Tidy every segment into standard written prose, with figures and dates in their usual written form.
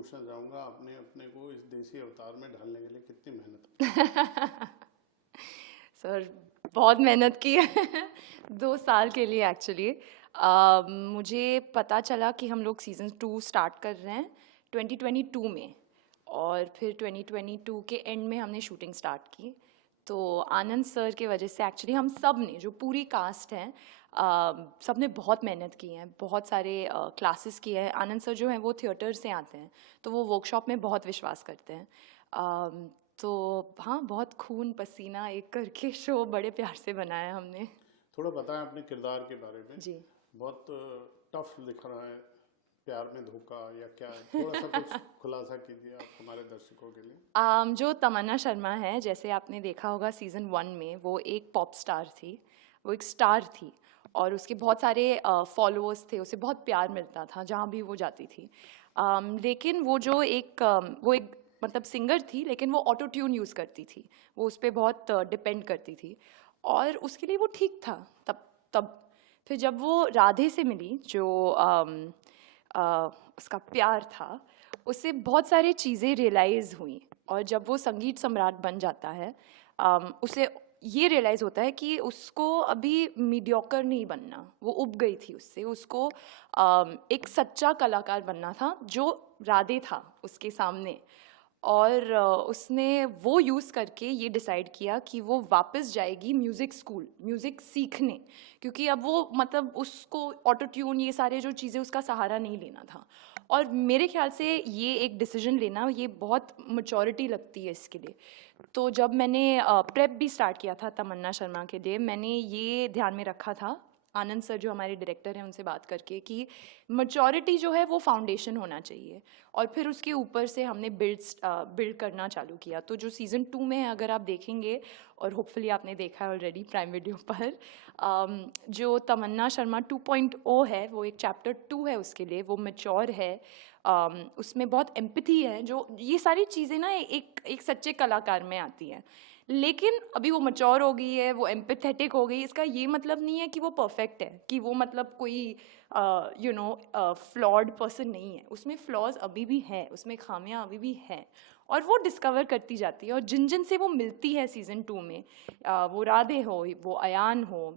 पूछना चाहूँगा, आपने अपने को इस देसी अवतार में ढालने के लिए कितनी मेहनत की? सर बहुत मेहनत की है 2 साल के लिए एक्चुअली। मुझे पता चला कि हम लोग सीज़न 2 स्टार्ट कर रहे हैं 2022 में, और फिर 2022 के एंड में हमने शूटिंग स्टार्ट की। तो आनंद सर के वजह से एक्चुअली हम सब ने, जो पूरी कास्ट है, सब ने बहुत मेहनत की है, बहुत सारे क्लासेस किए हैं। आनंद सर जो हैं वो थिएटर से आते हैं, तो वो वर्कशॉप में बहुत विश्वास करते हैं। तो हाँ, बहुत खून पसीना एक करके शो बड़े प्यार से बनाया हमने। थोड़ा बताएं अपने किरदार के बारे में। जी। बहुत टफ दिख रहा है, प्यार में धोखा या क्या है? थोड़ा सा कुछ खुलासा कीजिए आप हमारे दर्शकों के लिए। जो तमन्ना शर्मा है, जैसे आपने देखा होगा सीज़न 1 में, वो एक पॉप स्टार थी, वो एक स्टार थी, और उसके बहुत सारे फॉलोअर्स थे, उसे बहुत प्यार मिलता था जहाँ भी वो जाती थी। लेकिन वो जो एक वो एक मतलब सिंगर थी, लेकिन वो ऑटो ट्यून यूज़ करती थी, वो उस पर बहुत डिपेंड करती थी, और उसके लिए वो ठीक था तब तब फिर जब वो राधे से मिली, जो उसका प्यार था, उससे बहुत सारी चीज़ें रियलाइज़ हुई। और जब वो संगीत सम्राट बन जाता है, उसे ये रियलाइज़ होता है कि उसको अभी मीडियोकर नहीं बनना, वो उब गई थी उससे, उसको एक सच्चा कलाकार बनना था, जो राधे था उसके सामने। और उसने वो यूज़ करके ये डिसाइड किया कि वो वापस जाएगी म्यूज़िक स्कूल, म्यूज़िक सीखने, क्योंकि अब वो मतलब उसको ऑटो ट्यून ये सारे जो चीज़ें उसका सहारा नहीं लेना था। और मेरे ख्याल से ये एक डिसीजन लेना, ये बहुत मैच्योरिटी लगती है इसके लिए। तो जब मैंने प्रेप भी स्टार्ट किया था तमन्ना शर्मा के लिए, मैंने ये ध्यान में रखा था, आनंद सर जो हमारे डायरेक्टर हैं उनसे बात करके, कि मैच्योरिटी जो है वो फाउंडेशन होना चाहिए, और फिर उसके ऊपर से हमने बिल्ड करना चालू किया। तो जो सीज़न 2 में है, अगर आप देखेंगे, और होपफुली आपने देखा है ऑलरेडी प्राइम वीडियो पर, जो तमन्ना शर्मा 2.0 है, वो एक चैप्टर 2 है उसके लिए, वो मैच्योर है। उसमें बहुत एम्पैथी है, जो ये सारी चीज़ें ना एक सच्चे कलाकार में आती हैं। लेकिन अभी वो मैच्योर हो गई है, वो एम्पैथेटिक हो गई, इसका ये मतलब नहीं है कि वो परफेक्ट है, कि वो मतलब कोई फ्लॉड पर्सन नहीं है। उसमें फ्लॉज अभी भी हैं, उसमें खामियां अभी भी हैं, और वो डिस्कवर करती जाती है। और जिन जिन से वो मिलती है सीज़न 2 में, वो राधे हो, वो अयान हो,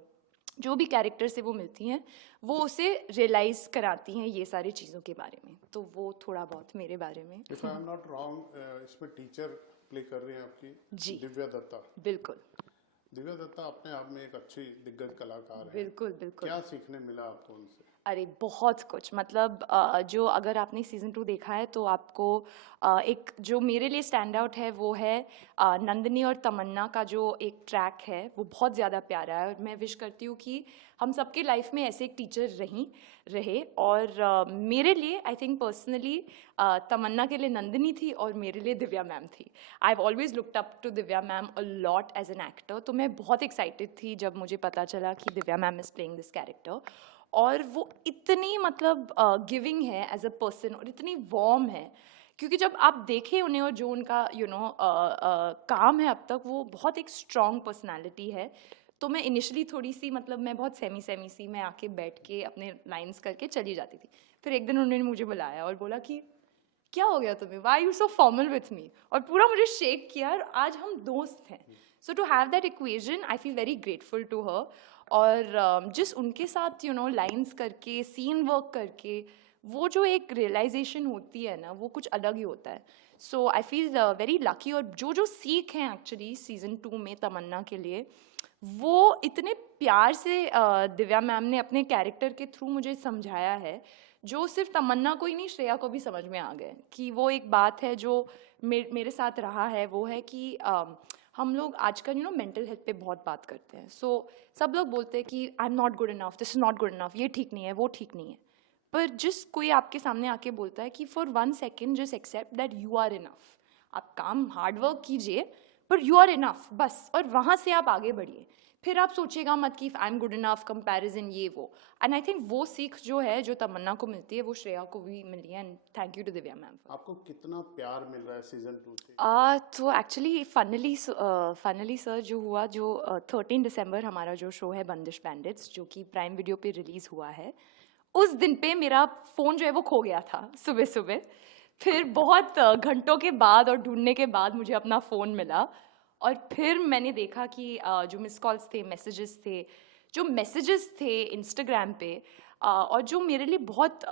जो भी कैरेक्टर से वो मिलती हैं, वो उसे रियलाइज़ कराती हैं ये सारी चीज़ों के बारे में। तो वो थोड़ा बहुत मेरे बारे में। If I am not wrong, इसमें टीचर प्ले कर रही हैं आपकी जी, दिव्या दत्ता। बिल्कुल दिव्या दत्ता अपने आप में एक अच्छी दिग्गज कलाकार हैं। बिल्कुल बिल्कुल। क्या सीखने मिला आपको उनसे? अरे बहुत कुछ, मतलब जो अगर आपने सीज़न 2 देखा है, तो आपको एक जो मेरे लिए स्टैंड आउट है, वो है नंदिनी और तमन्ना का जो एक ट्रैक है, वो बहुत ज़्यादा प्यारा है। और मैं विश करती हूँ कि हम सबके लाइफ में ऐसे एक टीचर रहे। और मेरे लिए, आई थिंक पर्सनली, तमन्ना के लिए नंदिनी थी, और मेरे लिए दिव्या मैम थी। I have always looked up to Divya ma'am a lot as an actor. तो मैं बहुत एक्साइटेड थी जब मुझे पता चला कि Divya ma'am is playing this character. और वो इतनी मतलब गिविंग है एज अ पर्सन, और इतनी वार्म है, क्योंकि जब आप देखें उन्हें, और जो उनका काम है अब तक, वो बहुत एक स्ट्रॉन्ग पर्सनालिटी है। तो मैं इनिशियली थोड़ी सी, मतलब मैं बहुत सेमी सेमी सी, मैं आके बैठ के अपने लाइंस करके चली जाती थी। फिर एक दिन उन्होंने मुझे बुलाया और बोला कि क्या हो गया तुम्हें, why you so formal with me, और पूरा मुझे शेक किया, और आज हम दोस्त हैं। So to have that equation, I feel very grateful to her. और जिस उनके साथ लाइंस करके, सीन वर्क करके, वो जो एक रियलाइजेशन होती है ना, वो कुछ अलग ही होता है। सो आई फील वेरी लकी। और जो जो सीख हैं एक्चुअली सीज़न 2 में तमन्ना के लिए, वो इतने प्यार से दिव्या मैम ने अपने कैरेक्टर के थ्रू मुझे समझाया है, जो सिर्फ तमन्ना को ही नहीं, श्रेया को भी समझ में आ गए। कि वो एक बात है जो मेरे साथ रहा है, वो है कि हम लोग आजकल मेंटल हेल्थ पे बहुत बात करते हैं। सो सब लोग बोलते हैं कि I am not good enough, this is not good enough, ये ठीक नहीं है, वो ठीक नहीं है। पर जिस कोई आपके सामने आके बोलता है कि for 1 second just accept that you are enough, आप काम हार्ड वर्क कीजिए, पर यू आर इनफ बस, और वहाँ से आप आगे बढ़िए। फिर आप सोचिएगा मत कि I am good enough, comparison, ये वो। एंड आई थिंक वो सीख जो है, जो तमन्ना को मिलती है, वो श्रेया को भी मिली है। And thank you to Divya ma'am for. आपको कितना प्यार मिल रहा है सीजन 2 से? तो एक्चुअली फनली सर जो हुआ, जो 13 दिसंबर हमारा जो शो है बंदिश बैंडिट्स, जो कि प्राइम वीडियो पे रिलीज़ हुआ है, उस दिन पे मेरा फ़ोन जो है वो खो गया था सुबह सुबह। फिर बहुत घंटों के बाद और ढूंढने के बाद मुझे अपना फ़ोन मिला और फिर मैंने देखा कि जो मिस कॉल्स थे, मैसेजेस थे इंस्टाग्राम पे, और जो मेरे लिए बहुत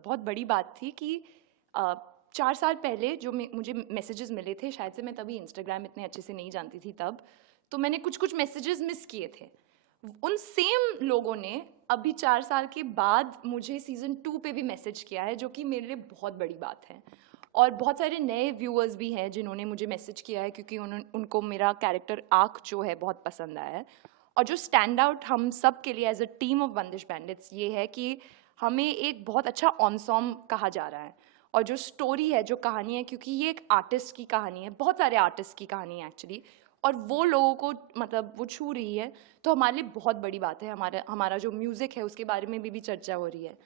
बहुत बड़ी बात थी कि 4 साल पहले जो मुझे मैसेजेस मिले थे, शायद से मैं तभी इंस्टाग्राम इतने अच्छे से नहीं जानती थी तब, तो मैंने कुछ कुछ मैसेजेस मिस किए थे। उन सेम लोगों ने अभी 4 साल के बाद मुझे सीज़न 2 पे भी मैसेज किया है, जो कि मेरे लिए बहुत बड़ी बात है। और बहुत सारे नए व्यूअर्स भी हैं जिन्होंने मुझे मैसेज किया है, क्योंकि उनको मेरा कैरेक्टर आर्क जो है बहुत पसंद आया है। और जो स्टैंड आउट हम सब के लिए एज अ टीम ऑफ बंदिश बैंडिट्स ये है कि हमें एक बहुत अच्छा ऑनसॉम कहा जा रहा है। और जो स्टोरी है, जो कहानी है, क्योंकि ये एक आर्टिस्ट की कहानी है, बहुत सारे आर्टिस्ट की कहानी है एक्चुअली, और वो लोगों को मतलब वो छू रही है, तो हमारे लिए बहुत बड़ी बात है। हमारा जो म्यूज़िक है उसके बारे में भी चर्चा हो रही है।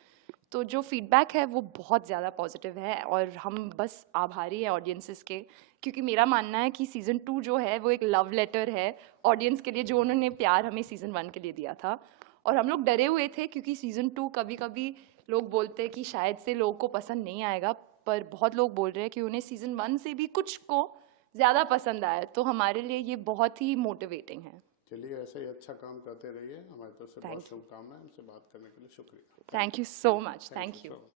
तो जो फीडबैक है वो बहुत ज़्यादा पॉजिटिव है और हम बस आभारी हैं ऑडियंसेस के, क्योंकि मेरा मानना है कि सीज़न 2 जो है वो एक लव लेटर है ऑडियंस के लिए, जो उन्होंने प्यार हमें सीज़न 1 के लिए दिया था। और हम लोग डरे हुए थे क्योंकि सीज़न 2 कभी कभी लोग बोलते हैं कि शायद से लोगों को पसंद नहीं आएगा, पर बहुत लोग बोल रहे हैं कि उन्हें सीज़न 1 से भी कुछ को ज़्यादा पसंद आया, तो हमारे लिए ये बहुत ही मोटिवेटिंग है। चलिए ऐसे ही अच्छा काम करते रहिए, हमारी तरफ से बहुत थैंक यू, शुभकामनाएं। हमसे बात करने के लिए शुक्रिया। Thank you so much, thank thank you you. So much.